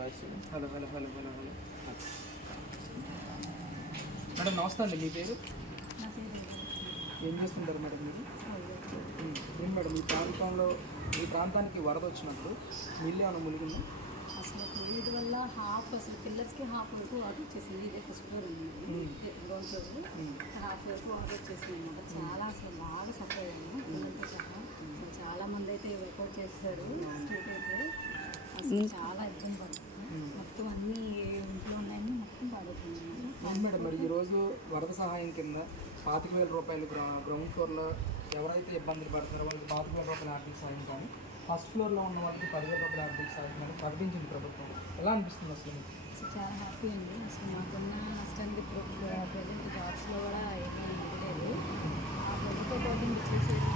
Voice. Hello hello hello hello hello madam నమస్తే అండి. మీ పేరు ఏం చేస్తుంటారు మేడం మీరు? ఏం మేడం ఈ ప్రాంతానికి వరద వచ్చినప్పుడు నీళ్ళు ఏమైనా మునిగిందా? అసలు కోవిడ్ వల్ల అసలు పిల్లర్స్కి హాఫ్ వరకు వాటర్ వచ్చేసింది. ఇదే ఫస్ట్ ఫ్లోర్ ఉంది, గ్రౌండ్ ఫ్లోర్ హాఫ్ వరకు వాటర్ వచ్చేసింది అనమాట. చాలా అసలు బాగా సఫర్ అయ్యాము పిల్లలతో సహా. అసలు చాలామంది అయితే వర్కౌట్ చేస్తారు. స్ట్రీట్ అయితే అసలు చాలా ఇబ్బంది పడుతుంది. మొత్తం అన్నీ ఇంట్లో ఉన్నాయని మొత్తం పాడవుతుంది మేడం. మరి ఈరోజు వరద సహాయం కింద 25,000 రూపాయలు గ్రౌండ్ ఫ్లోర్లో ఎవరైతే ఇబ్బందులు పడుతున్నారో వాళ్ళకి 25,000 రూపాయల ఆర్థిక సాయం కానీ, ఫస్ట్ ఫ్లోర్లో ఉన్న వాళ్ళకి 10,000 రూపాయల ఆర్థిక సాయం కానీ ప్రకటించింది ప్రభుత్వం. ఎలా అనిపిస్తుంది అసలు? చాలా హ్యాపీ అండి. అసలు మాకున్న నష్టానికి ఇప్పుడు ప్రజెంట్ జాబ్స్లో కూడా ఏమీ లేదు. ఆ ప్రభుత్వ కోసం చేసేది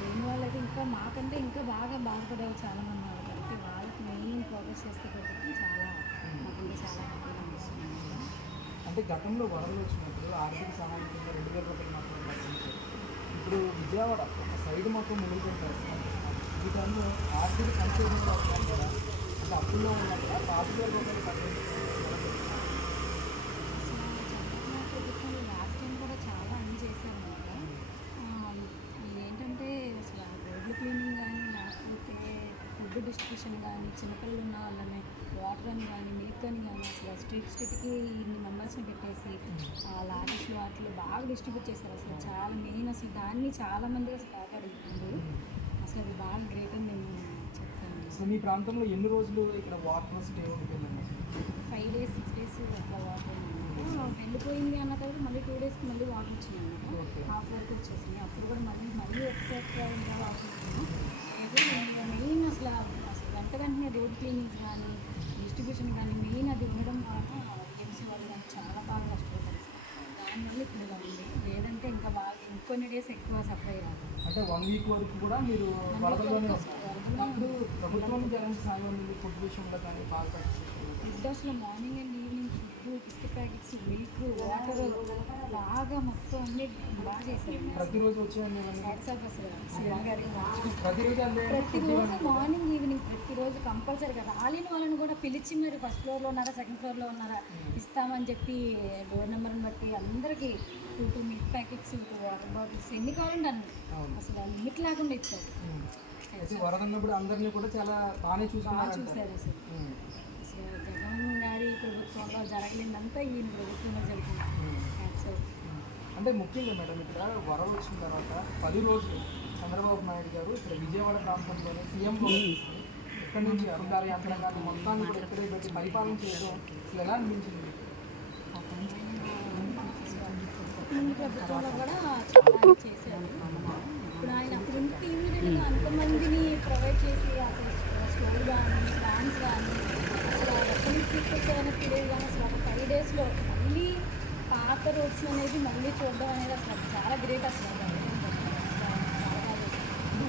లేని వాళ్ళైతే ఇంకా మాకంటే ఇంకా బాగా బాధపడేవాళ్ళు చాలామంది ఉన్నారు కాబట్టి వాళ్ళకి మెయిన్ ఫోకస్ చేస్తే ప్రభుత్వం చాలా మాకంటే చాలా హ్యాపీగా అనిపిస్తుంది. అంటే గతంలో వరదలు వచ్చినప్పుడు ఆర్థిక సహాయం కింద 2,000 రూపాయలు మాత్రం ప్రకటించారు. ఇప్పుడు విజయవాడ ఒక సైడ్ మొత్తం మునిగిపోతారు. ఈ టైంలో ఆర్థిక సంక్షోభంలో వస్తాం కదా, అంటే అప్పుల్లో ఉన్నప్పుడు 25,000 రూపాయలు ప్రకటించారు. ప్రభుత్వం లాస్ట్ టైం కూడా చాలా అన్ని చేశారన్నమాట. ఏంటంటే అసలు రోడ్లు క్లీనింగ్ కానీ, లేకపోతే ఫుడ్ డిస్ట్రిబ్యూషన్ కానీ, చిన్నపిల్లలు ఉన్న వాళ్ళని వాటర్ అని కానీ, మిల్క్ అని కానీ అసలు స్ట్రీట్కి ఇన్ని మెంబర్స్ని పెట్టేసి లారీస్లు వాటిలో బాగా డిస్ట్రిబ్యూట్ చేశారు. అసలు చాలా మెయిన్ అసలు దాన్ని చాలామంది అసలు కాపాడుతుంది. అసలు అది బాగా గ్రేట్ అని నేను చెప్తాను. సో మీ ప్రాంతంలో ఎన్ని రోజులు ఇక్కడ వాటర్ స్టే ఉంటుందండి? 5 days 6 days అట్లా వాటర్ వెళ్ళిపోయింది అన్న తర్వాత మళ్ళీ 2 daysకి మళ్ళీ వాటర్ వచ్చింది అన్నమాట. హాఫ్ వరకు వచ్చేసింది. అప్పుడు కూడా మళ్ళీ ఒకసారి ఇంకా వాటర్ వచ్చింది. అయితే మెయిన్ అసలు వెంటనే రోడ్ క్లీనింగ్ కానీ, డిస్ట్రిబ్యూషన్ కానీ మెయిన్ అది ఉండడం వలన ఏఎంసీ వాళ్ళు కానీ చాలా బాగా కష్టపడతారు. దానివల్ల ఇప్పుడు ఇలా ఉంది. లేదంటే ఇంకా బాగా ఇంకొన్ని డేస్ ఎక్కువ సఫర్ అయ్యారు. అంటే 1 వీక్ వరకు కూడా మీరు వరదలోనే ఉంటారు. ఇప్పుడు ప్రభుత్వం నుంచి ఎలాంటి సాయం ఉంది? ఫుడ్ విషయంలో కానీ బాగా ఫుడ్ అసలు morning and evening food, biscuit packets, milk, water బాగా మొత్తం అన్నీ బాగా చేశారు. ప్రతిరోజు వచ్చేయండి ప్రతిరోజు మార్నింగ్ ఈవినింగ్ ప్రతిరోజు కంపల్సరీగా రాలేని వాళ్ళని కూడా పిలిచి మరి ఫస్ట్ ఫ్లోర్లో ఉన్నారా, సెకండ్ ఫ్లోర్లో ఉన్నారా ఇస్తామని చెప్పి డోర్ నెంబర్ని బట్టి అందరికీ 2 మిల్క్ ప్యాకెట్స్, 2 వాటర్ బాటిల్స్ ఎన్ని కావాలంటే అన్ని అసలు లిమిట్ లేకుండా ఇచ్చారు. వరద ఉన్నప్పుడు అందరినీ కూడా చాలా బాగానే చూసారు. అసలు జగన్ గారి ప్రభుత్వంలో జరగలేదంతా ఈయన ప్రభుత్వంలో జరుగుతుంది. అంటే ముఖ్యంగా మేడం ఇక్కడ వరద వచ్చిన తర్వాత 10 రోజులు చంద్రబాబు నాయుడు గారు ఇక్కడ విజయవాడ ప్రాంతంలోనే సీఎంలో ఇక్కడి నుంచి అధికార యంత్రాంగాన్ని మొత్తాన్ని కూడా ఇక్కడే పెట్టి పరిపాలన చేయడం అసలు ఎలా అనిపించింది? ప్రభుత్వంలో కూడా చాలా చేశారు. ఇప్పుడు ఆయన అప్పుడు ఉంటే ఇమీడియట్గా అంతమందిని ప్రొవైడ్ చేసి అసలు స్టోర్ కానీ, ప్లాన్స్ కానీ అసలు ఎక్కడి నుంచి తీసుకొచ్చారని తెలియదు. కానీ అసలు ఒక 5 daysలో మళ్ళీ పాత రోడ్స్ అనేది మళ్ళీ చూడడం అనేది అసలు చాలా గ్రేట్. అసలు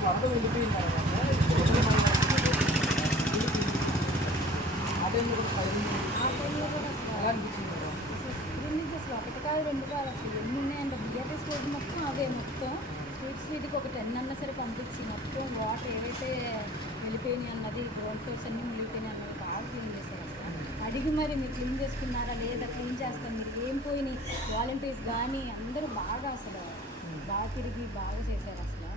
వరద వెళ్ళిపోయింది ఆ టైంలో కూడా అసలు ఎలా అనిపించింది? స్కూల్ నుంచి అసలు 1 కాదు 2 కాదు అసలు ఎన్ని ఉన్నాయంటే బిఆర్టీ స్టేజ్ మొత్తం అవే మొత్తం స్ట్రీట్కి ఒక 10 అన్నా సరే పంపించి మొత్తం వాటర్ ఏవైతే వెళ్ళిపోయినాయి అన్నది గ్రౌండ్ ఫ్లోర్స్ అన్నీ మిగిలిపోయినాయి అన్నది బాగా క్లీన్ చేశారు. అసలు అడిగి మరి మీరు క్లీన్ చేసుకున్నారా లేదా, క్లీన్ చేస్తాం మీరు ఏం పోయినాయి వాలంటీర్స్ కానీ అందరూ బాగా అసలు బాగా తిరిగి బాగా చేశారు. అసలు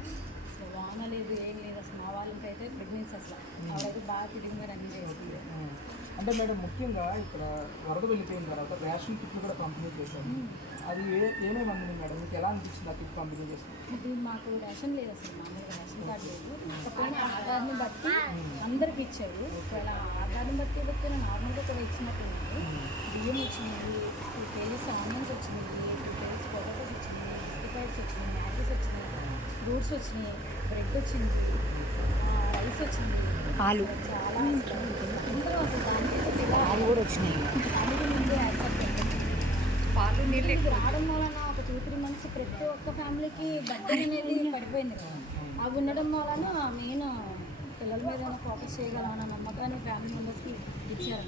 వాన లేదు ఏం లేదు. అసలు మా వాళ్ళకి అయితే ప్రెగ్నెన్సీ అసలు వాళ్ళైతే బాగా తిరిగి మరి అన్నీ చేస్తుంది. అంటే మేడం ముఖ్యంగా ఇక్కడ వరద వెళ్ళిపోయిన తర్వాత రేషన్ కిట్లు కూడా పంపిణీ చేశారు. అది ఏమేమి అందింది మేడం? మీకు ఎలా అనిపిస్తుంది ఆ కిట్ పంపిణీ చేస్తుంది? అది మాకు రేషన్ లేదు అసలు, మామూలుగా రేషన్ కార్డు లేదు. కాకపోతే ఆధార్ని బట్టి అందరికి ఇచ్చారు. ఒకవేళ ఆధార్ని బట్టి ఇవ్వకపోయినా నార్మల్గా కూడా ఇచ్చినట్టు బియ్యం వచ్చినాయి, 2 kgs ఆనియన్స్ వచ్చినాయి, 2 kgs పొటాటోస్ వచ్చినాయి, బిస్కెట్స్ వచ్చినాయి, మ్యాగీస్ వచ్చినాయి, ఫ్రూట్స్ వచ్చినాయి, బ్రెడ్ వచ్చింది, రైస్ వచ్చింది, ఆలు చాలా అందరూ అసలు ఆలు కూడా వచ్చినాయి. పాలు నీళ్ళు రావడం వలన ఒక 2-3 months ప్రతి ఒక్క ఫ్యామిలీకి బడ్జెట్ అనేది పడిపోయింది కదా. అవి ఉండడం వలన మెయిన్ పిల్లల మీద ఫోకస్ చేయగలమన్న నమ్మకాన్ని ఫ్యామిలీ మెంబర్స్కి ఇచ్చారు.